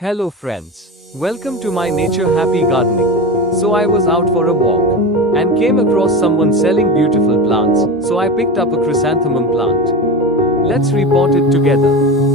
Hello friends. Welcome to my nature happy gardening. So I was out for a walk and came across someone selling beautiful plants, so I picked up a chrysanthemum plant. Let's repot it together.